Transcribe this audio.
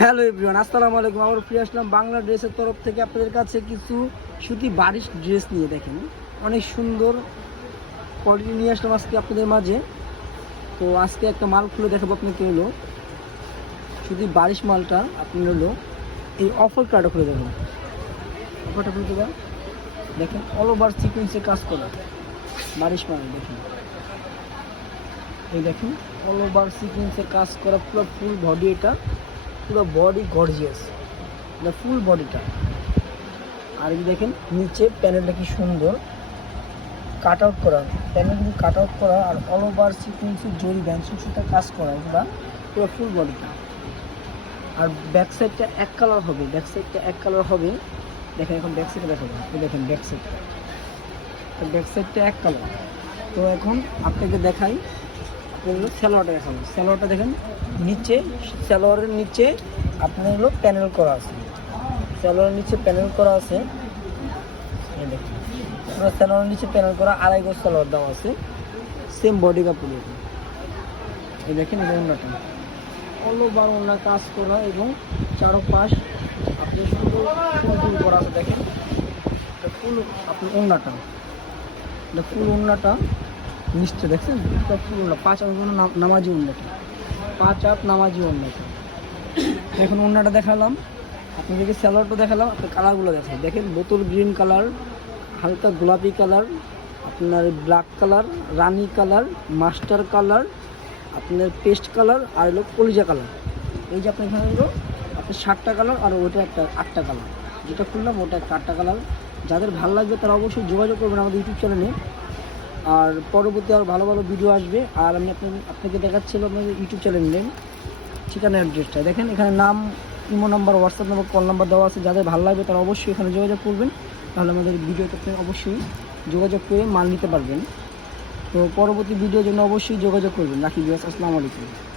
Hello everyone, আসসালামু আলাইকুম। আবার ফিরে আসলাম বাংলা ড্রেসের তরফ থেকে আপনাদের কাছে কিছু সুতি বারিশ ড্রেস নিয়ে দেখেন। অনেক সুন্দর কোয়ালিটি নিয়ে আসলাম আজকে আপনাদের মাঝে। তো আজকে একটা মাল খুলে দেখাবো আপনাকে হলো। শুধু বারিশ মালটা আপনার হলো এই অফার কার্ডটা খুলে দেখাবো অফারটা খুলে দেবেন। দেখেন অল ওভার সিকুয়েন্সে কাজ করা বারিশ মাল, দেখেন। এই দেখেন অল ওভার সিকুয়েন্সে কাজ করা পুরো ফুল বডি এটা। পুরো বডি গর্জিয়াস এটা ফুল বডিটা আর এই দেখেন, নিচে প্যানেলটা কি সুন্দর। কাট আউট করা। প্যানেল কিন্তু কাট আউট করা, আর অল ওভার সিকুয়েন্সি জরি ব্যান্সুর সুতা কাজ করা, এগুলা পুরো ফুল বডিটা আর ব্যাক সাইডটা এক কালার হবে। ব্যাক সাইডটা এক কালার হবে। দেখেন এখন ব্যাক সাইডে দেখাবো। দেখেন ব্যাক সাইডটা ব্যাক সাইডটা এক কালার তো এখন আপনাকে দেখাই আপনার স্যালোয়ারটা দেখাবো। স্যালোয়ারটা দেখেন, নিচে, স্যালোয়ারের নিচে আপনার হলো প্যানেল করা আছে। স্যালোয়ারের নিচে প্যানেল করা আছে। পুরো স্যালোয়ারের নিচে প্যানেল করা আড়াই গজ স্যালোয়ার দেওয়া আছে। সেম বডি কাপড় এই দেখেন অন্যটা অল ওভার অন্য কাজ করা এবং চারো পাশ আপনি ফুল করা আছে, দেখেন। ফুল, আপনি এটা ফুল অন্যটা নিশ্চয় দেখছেন? পাঁচ আপ নাম- নামাজি অন্যটা পাঁচ আপ নামাজি অন্যটা এখন অন্যটা দেখালাম। আপনি আপনাদেরকে স্যালাডটা দেখালাম আপনি কালারগুলো দেখেন দেখেন, বোতল গ্রিন কালার, হালকা গোলাপি কালার, আপনার ব্ল্যাক কালার, রানি কালার, মাস্টার কালার, আপনার পেস্ট কালার, আর হলো কলিজা কালার। এই যে আপনার এখানে হলো, আপনার সাতটা কালার আর ওটা একটা আটটা কালার। যেটা খুললাম, ওটা একটা আটটা কালার। যাদের ভালো লাগবে তারা অবশ্যই যোগাযোগ করবেন আমাদের ইউটিউব চ্যানেলে আর পরবর্তী আর ভালো ভালো ভিডিও আসবে। আর আমি আপনাকে আপনাকে দেখাচ্ছিলাম আপনাদের ইউটিউব চ্যানেল নেম ঠিকানা অ্যাড্রেসটা দেখেন, এখানে নাম, Imo number WhatsApp number call number দেওয়া আছে। যাদের ভালো লাগবে তারা অবশ্যই এখানে যোগাযোগ করবেন। তাহলে আমাদের ভিডিওতে আপনি অবশ্যই যোগাযোগ করে মাল নিতে পারবেন। তো পরবর্তী ভিডিওর জন্য অবশ্যই যোগাযোগ করবেন। রাখি বিয়াস আসসালামু আলাইকুম।